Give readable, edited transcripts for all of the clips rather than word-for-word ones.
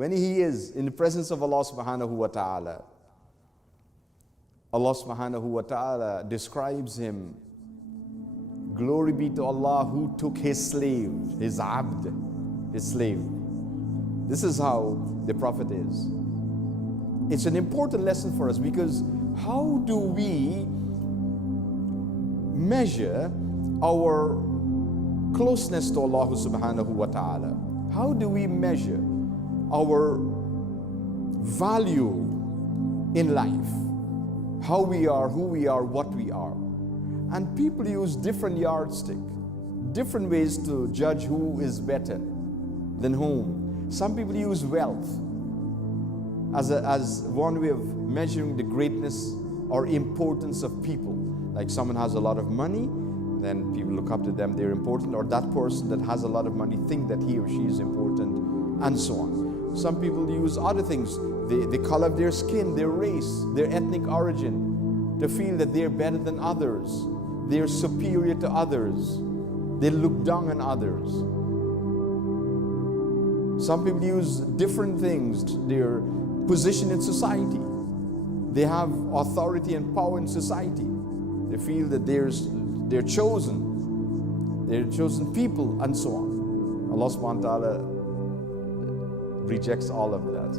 when he is in the presence of Allah subhanahu wa ta'ala, Allah subhanahu wa ta'ala describes him, glory be to Allah who took his slave, his abd, his slave. This is how the Prophet is. It's an important lesson for us, because how do we measure our closeness to Allah subhanahu wa ta'ala? How do we measure our value in life? How we are, who we are, what we are. And people use different yardsticks, different ways to judge who is better than whom. Some people use wealth as one way of measuring the greatness or importance of people. Like someone has a lot of money, then people look up to them, they're important, or that person that has a lot of money think that he or she is important, and so on. Some people use other things, the color of their skin, their race, their ethnic origin, to feel that they're better than others, they're superior to others, they look down on others. Some people use different things, their position in society. They have authority and power in society. They feel that they're chosen people, and so on. Allah subhanahu wa ta'ala rejects all of that.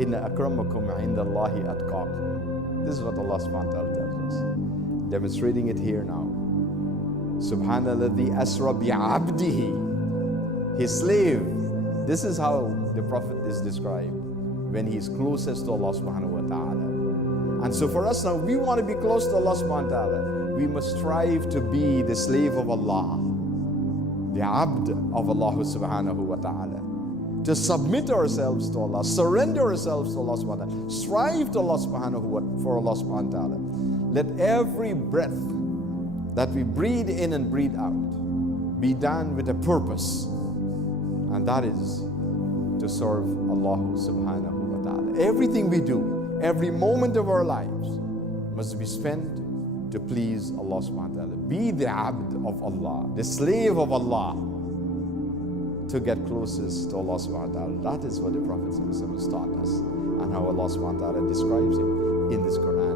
Inna akramakum indallahi atqakum. This is what Allah subhanahu wa ta'ala tells us. Demonstrating it here now. Subhanalladhi asra bi'abdihi. His slave. This is how the Prophet is described when he is closest to Allah subhanahu wa ta'ala. And so for us now, we want to be close to Allah subhanahu wa ta'ala. We must strive to be the slave of Allah, the abd of Allah subhanahu wa ta'ala. To submit ourselves to Allah, surrender ourselves to Allah subhanahu wa ta'ala, strive to Allah subhanahu wa ta'ala, for Allah subhanahu wa ta'ala. Let every breath that we breathe in and breathe out be done with a purpose, and that is to serve Allah subhanahu wa ta'ala. Everything we do, every moment of our lives must be spent to please Allah subhanahu wa ta'ala. Be the abd of Allah, the slave of Allah, to get closest to Allah subhanahu wa ta'ala. That is what the Prophet has taught us, and how Allah subhanahu wa ta'ala describes him in this Qur'an.